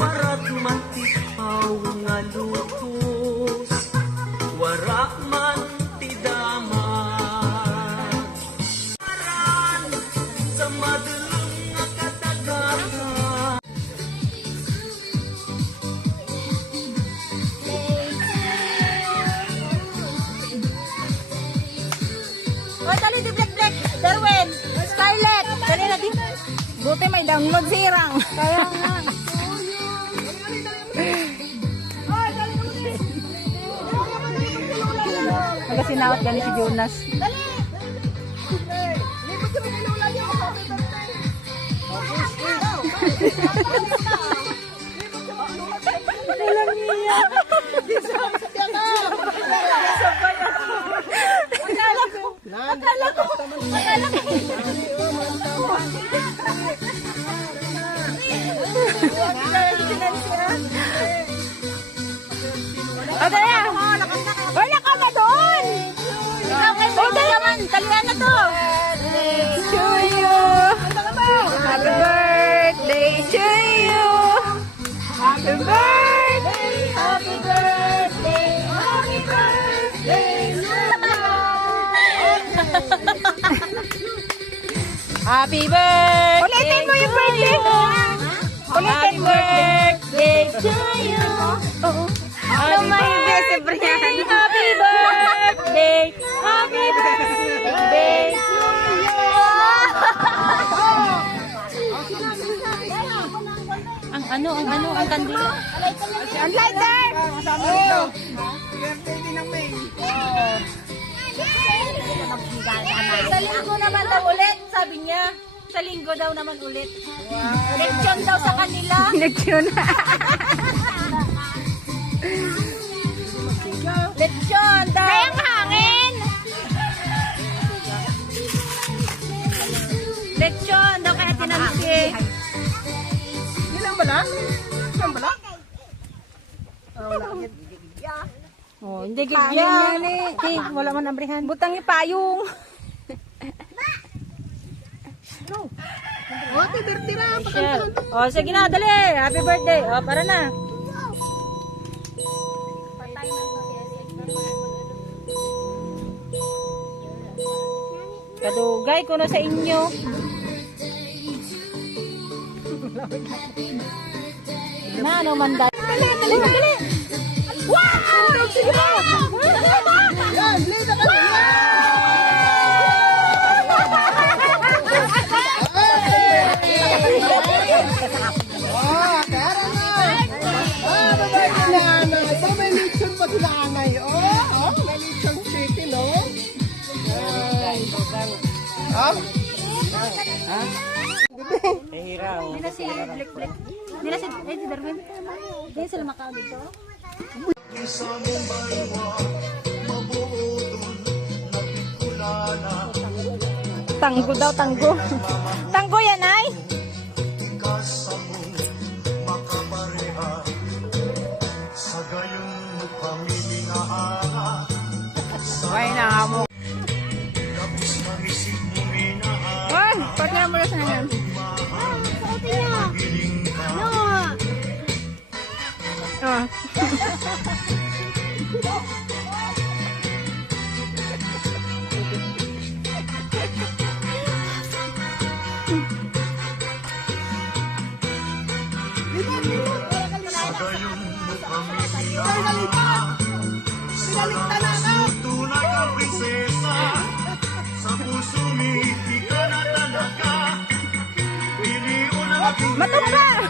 Warat man tikaw nga lutos, warak man tidaman. Waran sa madulong nga katagalan. O, dali di Black. Darwin, Scarlett, dali na di. Buti may download sirang. Kaya nga. Nagasinawat gani si Jonas. Dali! Libot kami nilula niyo ako. Walang niya. O, dali ah! Wala ka na doon! O, dali naman! Talihan na to! To you! Happy birthday to you! Happy birthday! Happy birthday! Happy birthday! Happy birthday! Ulitin mo yung birthday mo! Happy birthday to you! Happy birthday! Happy birthday! Happy birthday to you! Ang kandila? Ang lighter! Birthday din ng May. Sa linggo naman daw ulit, sabi niya. Sa linggo daw naman ulit. Lechon daw sa kanila. Lechon. Lechon daw. Kayang hangin. Lechon daw kaya tinamsi. Yun ang bala? Yun ang bala? Wala. Oh, hindi gigya. Wala man ambrihan. Butang ipayong. Oh, birthday na. Oh, sige na, dali. Happy birthday. Oh, para na. Kadugay ko na sa inyo. Na, ano man dali. Dali. Wow! Sige na! Yan, lisa ka na! May lechon pa sila anay. Oh, may lechon chicken, oh. Hindi na si Black. Hindi na si Darwin. Hindi sila makao dito. Tanggo daw, tanggo. Tanggo yan ay. Ay, nakamo. Ay, partner mo na sa nanyan. Ah. Matumba!